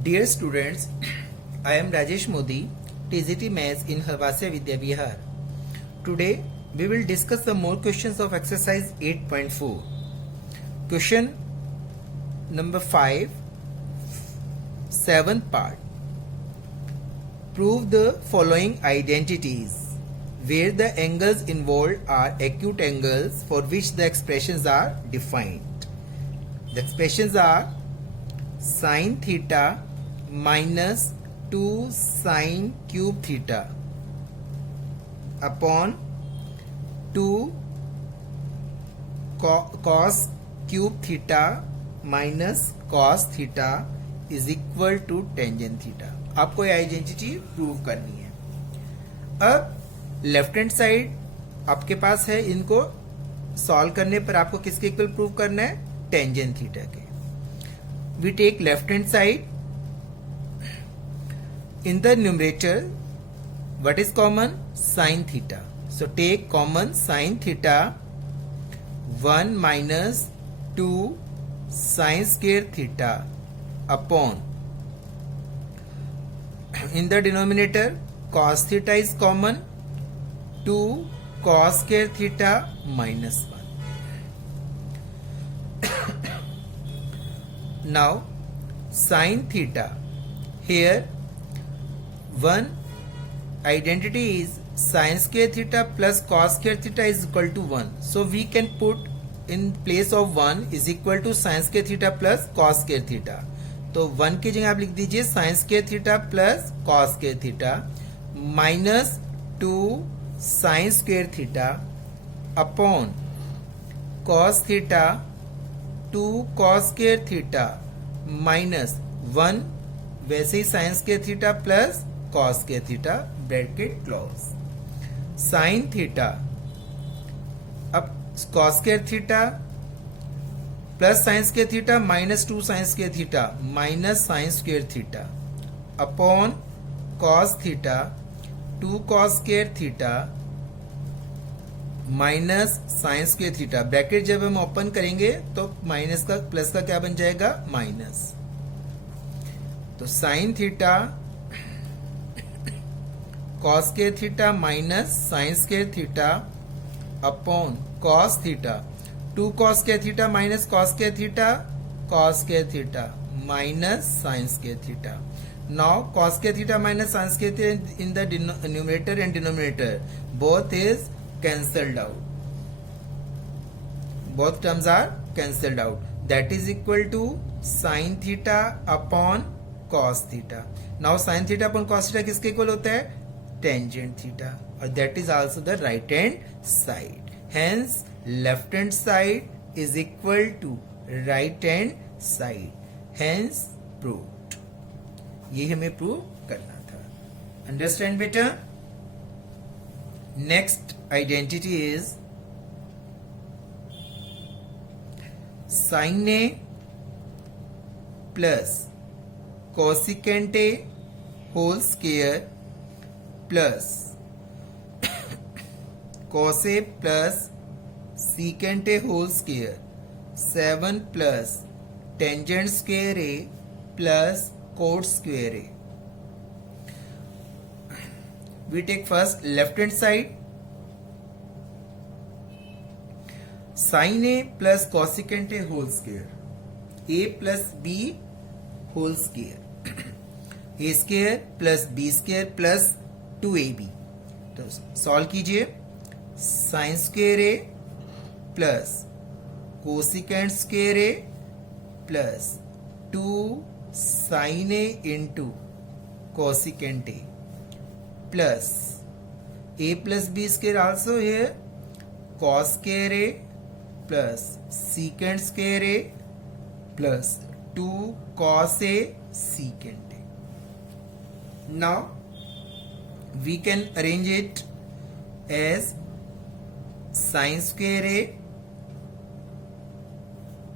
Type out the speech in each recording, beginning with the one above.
Dear students, I am Rajesh Modi, TGT Maths in Halwasya Vidya Vihar. Today we will discuss some more questions of exercise 8.4. Question number 5, 7th part. Prove the following identities where the angles involved are acute angles for which the expressions are defined. The expressions are sin theta minus 2 sin cube theta upon 2 cos cube theta minus cos theta is equal to tangent theta. आपको ये identity prove करनी है. अब left hand side आपके पास है, इनको solve करने पर आपको किसके इक्वल प्रूव करना है? टेंजेंट थीटा के. We take left hand side. In the numerator, what is common? Sin theta. So take common sin theta 1 minus 2 sin square theta upon. In the denominator, cos theta is common, 2 cos square theta minus 1. Now sin theta, here one identity is sin square theta plus cos square theta is equal to 1. So we can put in place of 1 is equal to sin square theta plus cos square theta. तो 1 की जगह आप लिख दीजिए sin square theta plus cos square theta minus 2 sin square theta upon cos theta 2 cos square theta minus 1 वैसे ही sin square theta plus cos square theta bracket close. sin theta, अब cos square theta plus sin square theta minus 2 sin square theta minus sin square theta upon cos theta 2 cos square theta minus sine square theta. Bracket जब हम open करेंगे तो minus का plus का क्या बन जाएगा? माइनस. तो sine theta cos square theta minus sine square theta upon cos theta 2 cos square theta minus cos square theta cos square theta minus sine square theta. Now cos square theta minus sine square theta in the numerator and denominator both is cancelled out. Both terms are cancelled out. That is equal to sin theta upon cos theta. Now sin theta upon cos theta किसके equal होता है? Tangent theta. और that is also the right hand side. Hence left hand side is equal to right hand side. Hence proved. ये हमें prove करना था. Understand बेटा? Next identity is sin A plus cosecant A whole square plus cos A plus secant A whole square 7 plus tangent square A plus cot square A. We take first left hand side. Sin A plus cosecant A whole square. A plus B whole square. A square plus B square plus 2AB. तो solve कीजिए. sin square A plus cosecant square A plus 2 sin A into cosecant A plus A plus B square also here cos square A plus secant square A plus 2 cos A secant A. Now we can arrange it as sin square A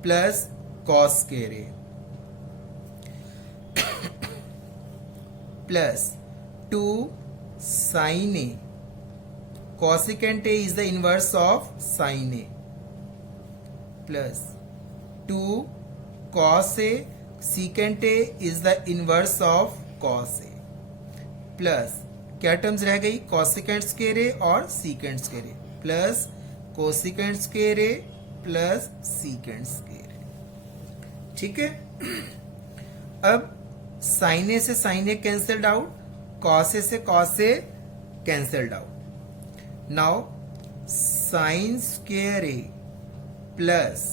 plus cos square A plus 2 sin A. Cosecant A is the inverse of sin A plus 2 cos A secant A is the inverse of cos A plus क्या terms रह गई, cosecant square A और secant square A plus cosecant square A plus secant square A. ठीक है, अब sine A से sine A cancelled out, cos A से cos A cancelled out. Now sine square A plus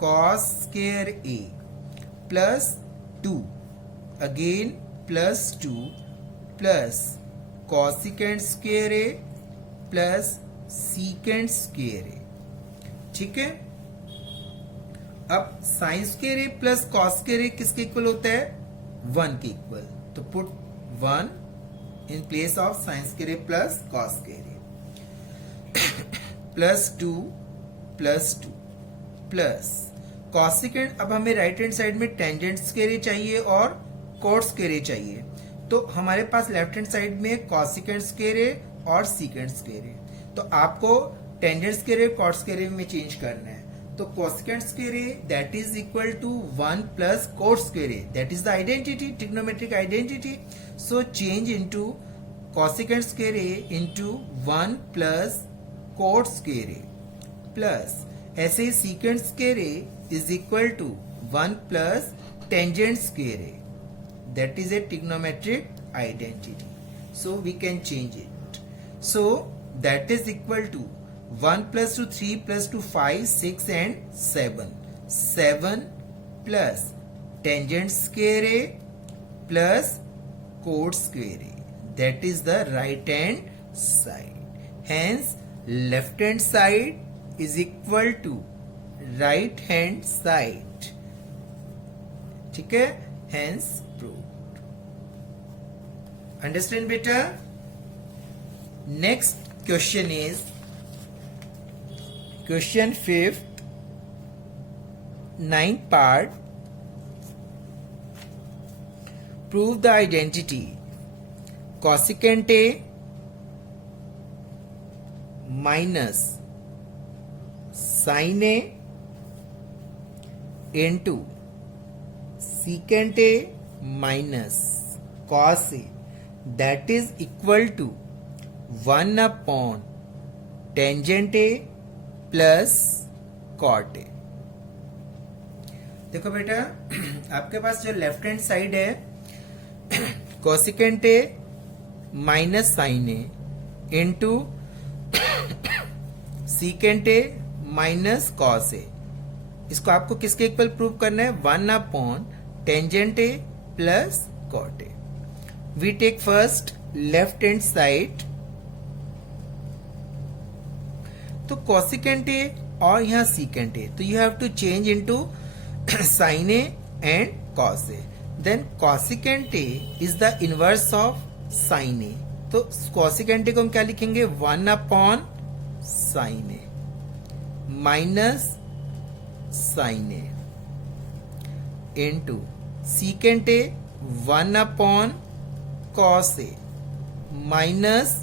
cos square A plus 2 again plus 2 plus cosecant square A plus secant square A. ठीक है, अब sign square A plus cos square ए किसके equal होता है, 1 के equal. तो put 1 in place of sine square A plus cos square A plus 2 plus cosecant. अब हमें राइट हैंड साइड में टेंजेंट स्क्वायर ए चाहिए और कोट स्क्वायर ए चाहिए, तो हमारे पास लेफ्ट हैंड साइड में कॉसिकेंट स्क्वायर ए और सीकेंट स्क्वायर ए, तो आपको टेंजेंट स्क्वायर ए कॉट स्क्वायर ए में चेंज करना है। तो cosecant square A that is equal to 1 plus cot square A, that is the identity, trigonometric identity. So change into cosecant square A into 1 plus cot square A plus ऐसे ही secant square A is equal to 1 plus tangent square a, that is a trigonometric identity, so we can change it. So that is equal to 1 plus 2 3 plus 2 5 6 and 7 plus tangent square a plus cot square a, that is the right hand side. Hence left hand side is equal to right hand side. ठीक है, hence proved. Understand बेटा। Next question is question 5th 9th part. Prove the identity cosecant A minus sine A into secant a minus cos a, that is equal to 1 upon tangent a plus cot a। देखो बेटा, आपके पास जो left hand side है cosecant A minus sine A into secant A minus cos A, इसको आपको किसके equal prove करना है, 1 upon tangent A plus cot A. We take first left hand side, तो कॉसिकेंट ए और यहां सीकेंट ए, तो you have to change into sine A and cos A. Then cosecant A is the inverse of sine A, तो cosecant A को हम क्या लिखेंगे, 1 upon sine A minus sine A into secant A 1 upon cos A minus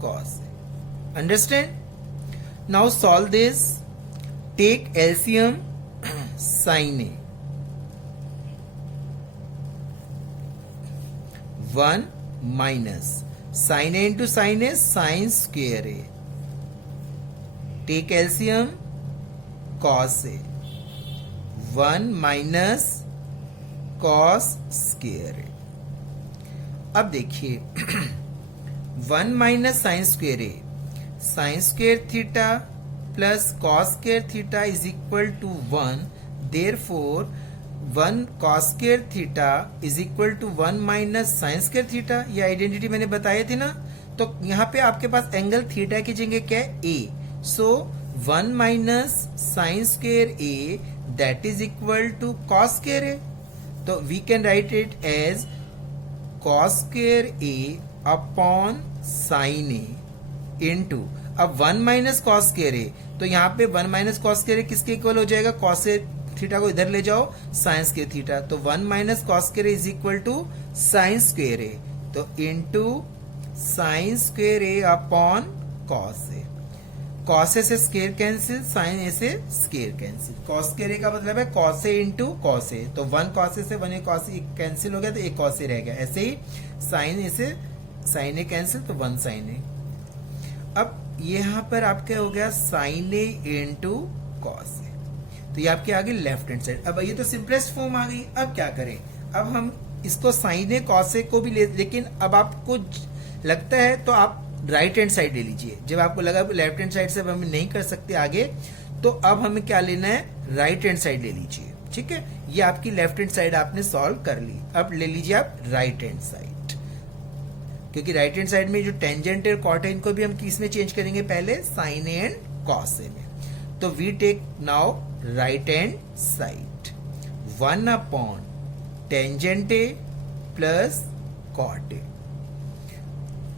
cos A. Understand. Now solve this, take LCM sine A 1 minus sine A into sine A sine square A, take LCM cos A 1 minus cos square A. अब देखिए 1 minus sine square A, sine square theta plus cos square theta is equal to 1, therefore 1 cos square theta is equal to 1 minus sine square theta. ये identity मैंने बताई थी ना, तो यहाँ पे आपके पास एंगल थीटा की जगह क्या है, ए, सो 1 minus sine square A that is equal to cos square a, तो we can write it as cos square a upon sin a into, अब 1 माइनस कॉस स्क्वायर ए, तो यहाँ पे 1 माइनस कॉस स्क्वायर ए किसके इक्वल हो जाएगा, cos theta को इधर ले जाओ, साइन स्क्वायर थीटा, तो 1 minus cos square A is equal to sine square A, तो into sine square A upon cos A. Cos A से स्केयर कैंसिल, साइन ए से square cancel. Cos square A का मतलब है cos A into cos A, तो 1 cos A से 1 ए cos A cancel हो गया तो 1 कॉस ए रह गया। ऐसे ही साइन ए से साइन ए कैंसिल तो 1 साइन ए। अब यहाँ पर आपका हो गया sine A into cos A, तो ये आपके आगे लेफ्ट हैंड साइड। अब ये तो सिंपलेस्ट फॉर्म आ गई। अब क्या करें, अब हम इसको साइन ए कॉस ए को भी लेकिन अब आपको लगता है तो आप राइट हैंड साइड ले लीजिए। जब आपको लगा लेफ्ट हैंड साइड से अब हम नहीं कर सकते आगे, तो अब हमें क्या लेना है, राइट हैंड साइड ले लीजिए। ठीक है, ये आपकी लेफ्ट हैंड साइड आपने सॉल्व कर ली। अब ले लीजिए आप राइट हैंड साइड, क्योंकि राइट हैंड साइड में जो टेंजेंट है कॉट है इनको भी हम किस में चेंज करेंगे, पहले sine A and cos A में। तो we take now right hand side 1 upon tangent A plus cot A.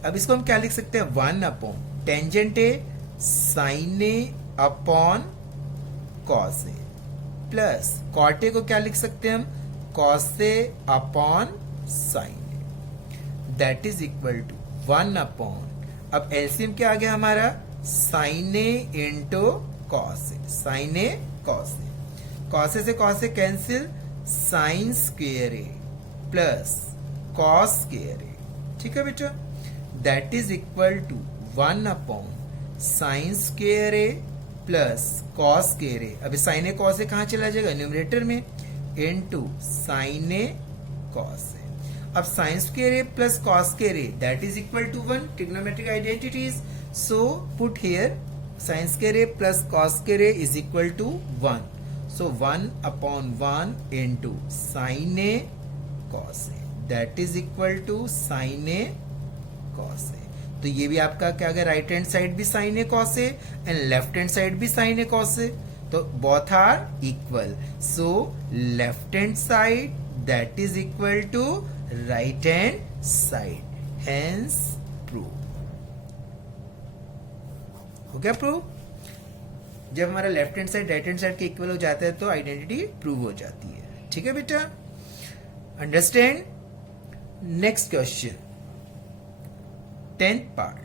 अब इसको हम क्या लिख सकते हैं, 1 upon tangent A sine A upon cos A plus cot A को क्या लिख सकते हैं हम, cos A upon sine A, that is equal to 1 upon, अब एलसीएम क्या आ गया हमारा, sine A into cos A, sine A cos A, cos A से cos A cancel, sine square A plus cos square A. ठीक है बेटा, that is equal to 1 upon sine square A plus cos square A. अभी sine A cos ए कहां चला जाएगा, numerator में, into sine A cos A. अब sine square A plus cos square A that is equal to 1, trigonometric identities, so put here sine square A plus cos square A is equal to 1, so 1 upon 1 into sine A cos A, that is equal to sine A cos A. तो ये भी आपका क्या गया, right hand side भी sine A cos A and left hand side भी sine A cos A, तो both are equal, so left hand side that is equal to right hand side, hence prove. हो गया prove. जब हमारा left hand side right hand side के equal हो जाता है तो आइडेंटिटी प्रूव हो जाती है। ठीक है बेटा, understand. Next question, 10th part.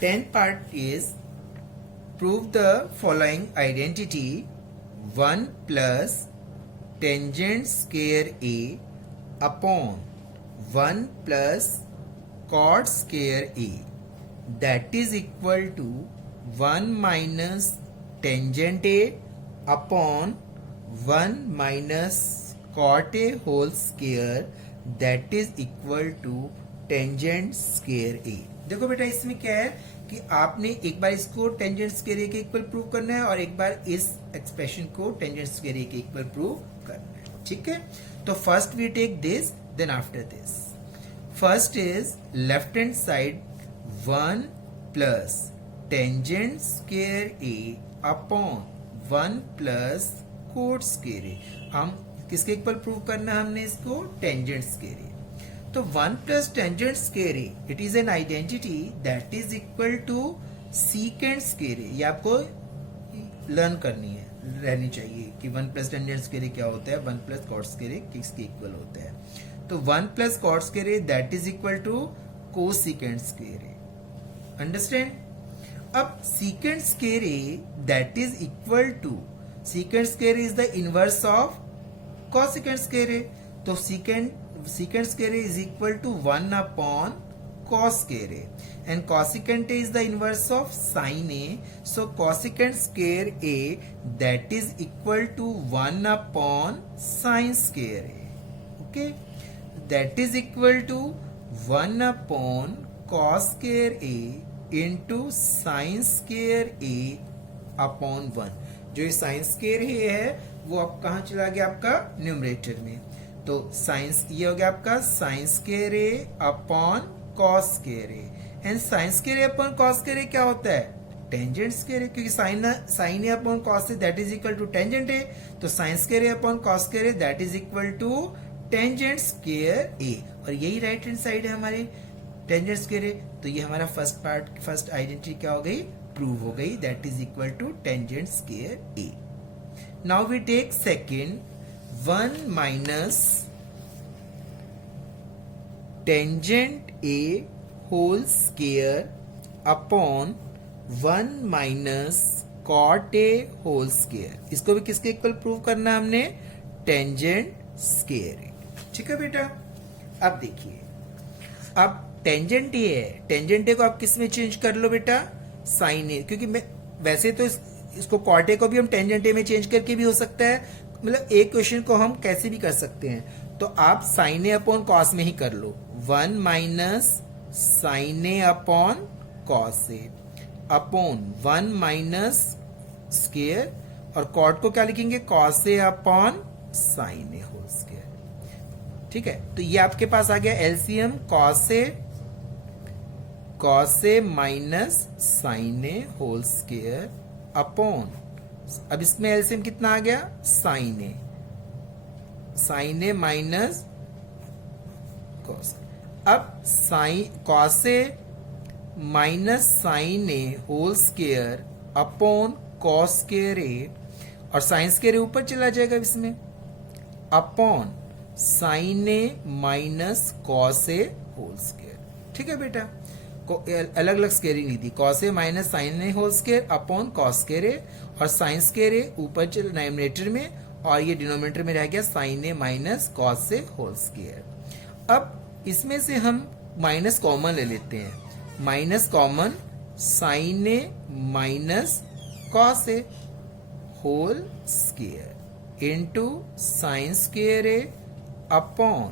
10th part is prove the following identity: 1 plus tangent square A upon 1 plus cot square A, that is equal to 1 minus tangent A upon 1 minus cot A whole square, that is equal to tangent square A. देखो बेटा इसमें क्या है कि आपने एक बार इसको tangent square ए के इक्वल प्रूव करना है और एक बार इस एक्सप्रेशन को टेंजेंट स्क्वेयर ए के इक्वल प्रूव करना है। ठीक है, तो first we take this, then after this. First is left hand side 1 plus tangent square A upon 1 plus cot square A. हम किसके इक्वल प्रूव करना है, हमने इसको टेंजेंट स्क्वेयर ए। तो 1 plus tangent square A, it is an identity that is equal to secant square A. ये आपको learn करनी है, रहनी चाहिए कि 1 प्लस टेंजेंट स्क्वेयर ए क्या होता है, 1 प्लस कॉट स्क्वेयर ए किसके इक्वल होता है। तो 1 plus cot square A that is equal to cosecant square A. Understand. अब secant square A that is equal to, secant square is the inverse of cosecant square a, तो secant square a is equal to 1 upon cos square a, and cosecant a is the inverse of sin a, so cosecant square a that is equal to 1 upon sin square a, okay, that is equal to 1 upon cos square a into sin square a upon 1। जो ये sine square है वो अब कहां चला गया, आपका numerator में। तो साइंस ये हो गया आपका sine square A upon cos square A, and sine square A upon cos square A क्या होता है, टेंजेंट स्क्वेयर ए, क्योंकि sine A upon cos A that is equal to tangent A, तो sine square A upon cos square A that is equal to tangent square A, और यही right hand side है हमारी tangent square A. तो ये हमारा first part, first identity क्या हो गई, प्रूव हो गई, that is equal to tangent square A. Now we take second, 1 minus tangent A whole square upon 1 minus cot A whole square. इसको भी किसके इक्वल प्रूव करना है हमने, टेंजेंट स्क्वायर ए। ठीक है बेटा, अब देखिए, अब टेंजेंट ए है, टेंजेंट ए को आप किस में चेंज कर लो बेटा, साइन ए, क्योंकि मैं वैसे तो इसको कॉट ए को भी हम टेंजेंट ए में चेंज करके भी हो सकता है, मतलब एक क्वेश्चन को हम कैसे भी कर सकते हैं। तो आप साइन ए अपॉन कॉस में ही कर लो, 1 minus sine A upon cos A upon 1 minus square, और कॉट को क्या लिखेंगे, cos A upon sine A whole square. ठीक है, तो ये आपके पास आ गया LCM cos A minus sine A whole square upon, अब इसमें एलसीएम कितना आ गया, साइन ए माइनस कॉस। अब sine cos A minus sine A whole square upon cos square A, और साइन स्क्वायर ए ऊपर चला जाएगा इसमें, upon sine A minus cos A whole square. ठीक है बेटा, अलग अलग स्क्वेयरिंग ली थी, cos A minus sine A whole square upon cos square A, और साइन स्क्वायर ए ऊपर चल डिनोमिनेटर में, और ये डिनोमिनेटर में रह गया sine A minus cos A whole square. अब इसमें से हम माइनस कॉमन ले लेते हैं, minus common sine A minus cos A whole square into sine square A upon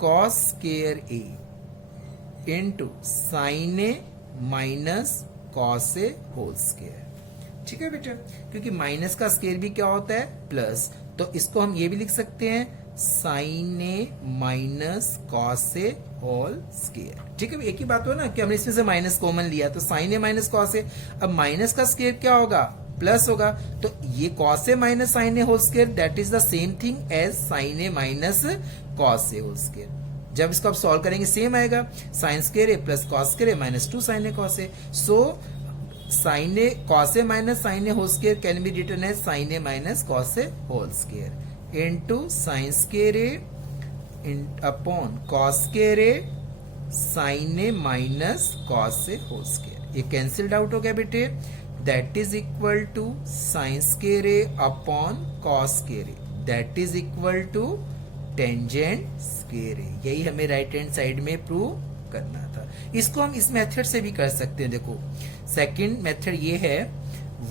cos square A into sine A minus cos A whole square. ठीक है बेटा, क्योंकि माइनस का स्क्वायर भी क्या होता है, प्लस, तो इसको हम ये भी लिख सकते हैं sign A minus cos A whole square. ठीक है, एक ही बात हो ना कि हमने इसमें से माइनस कॉमन लिया, तो sign A minus cos A, अब माइनस का स्क्वायर क्या होगा, प्लस होगा, तो ये cos A minus sine A whole square that is the same thing as sine A minus cos A whole square. जब इसको आप सॉल्व करेंगे सेम आएगा, sine square A plus cos square A minus 2 sine A cos A. So sine A cos A minus sine A whole square can be written as sine A minus cos A whole square into sine square A upon cos square A sine A minus cos A whole square. ये cancelled out हो गया बेटे, that is equal to sine square A upon cos square A that is equal to tangent square A. यही हमें right hand side में prove करना था। इसको हम इस मेथड से भी कर सकते हैं। देखो सेकंड मेथड ये है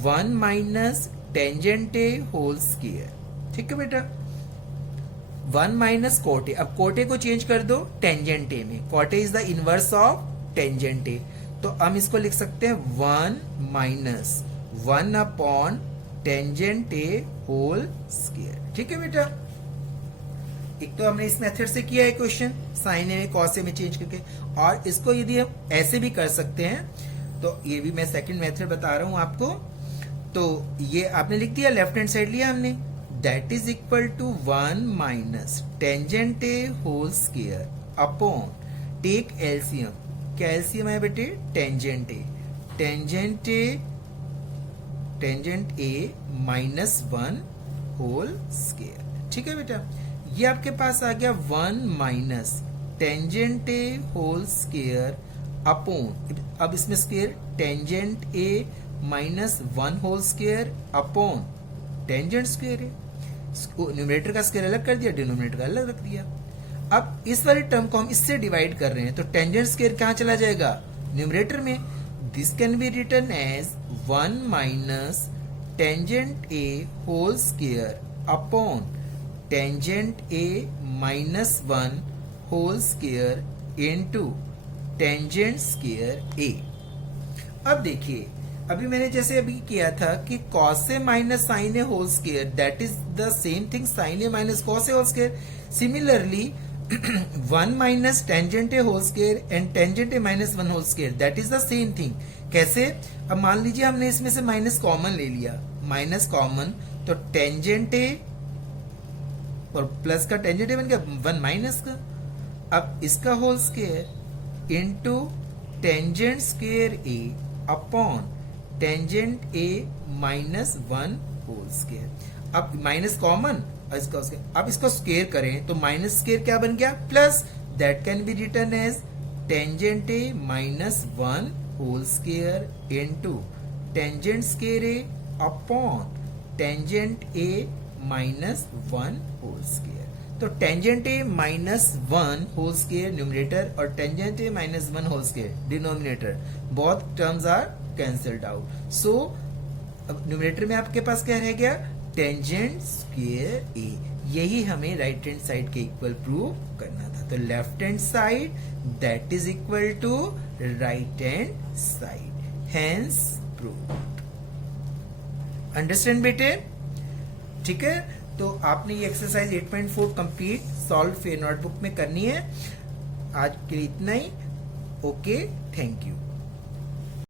1 minus tangent A whole square. ठीक है बेटा, 1 माइनस कोट ए, अब कोट ए को चेंज कर दो टेंजेंट ए में, cot A is the inverse of tangent A, तो हम इसको लिख सकते हैं 1 minus 1 upon tangent A whole square. ठीक है बेटा, एक तो हमने इस मेथड से किया है क्वेश्चन साइन ए में कॉस ए में चेंज करके, और इसको यदि हम ऐसे भी कर सकते हैं तो ये भी मैं सेकंड मेथड बता रहा हूं आपको। तो ये आपने लिख दिया, लेफ्ट हैंड साइड लिया हमने, that is equal to 1 minus tangent A whole square upon, take LCM, क्या एलसीएम है बेटे, tangent A minus 1 whole square. ठीक है बेटा, ये आपके पास आ गया 1 minus tangent A whole square upon, अब इसमें square tangent A minus 1 whole square upon tangent square A, numerator का स्क्वायर अलग कर दिया, डिनोमिनेटर का अलग रख दिया। अब इस वाले टर्म को हम इससे डिवाइड कर रहे हैं, तो टेंजेंट स्क्वायर कहां चला जाएगा, न्यूमरेटर में। This can be written as 1 minus tangent A whole square upon tangent A minus 1 whole square into tangent square A. अब देखिए, अभी मैंने जैसे अभी किया था कि cos A minus sine A whole square that is the same thing sine A minus cos A whole square. Similarly 1 minus tangent A whole square and tangent A minus 1 whole square that is the same thing. कैसे, अब मान लीजिए हमने इसमें से minus common ले लिया, minus common, तो टेंजेंट ए और प्लस का टेंजेंट ए बन गया 1 माइनस का, अब इसका whole square into tangent square A upon tangent A minus 1 whole square. अब माइनस कॉमन, अब इसको स्क्वायर करें तो माइनस स्क्वायर क्या बन गया, plus, that can be written as tangent A minus 1 whole square into tangent square A upon tangent A minus 1 whole square. तो tangent A minus 1 whole square numerator और tangent A minus 1 whole square denominator, both terms are cancelled out. So अब numerator में आपके पास क्या रह गया, tangent square A. यही हमें राइट हैंड साइड के इक्वल प्रूव करना था। तो left hand side that is equal to right hand side, hence proved. Understand बेटे? ठीक है, तो आपने ये एक्सरसाइज 8.4 कंप्लीट सॉल्व फिर नोटबुक में करनी है। आज के लिए इतना ही। Okay, thank you.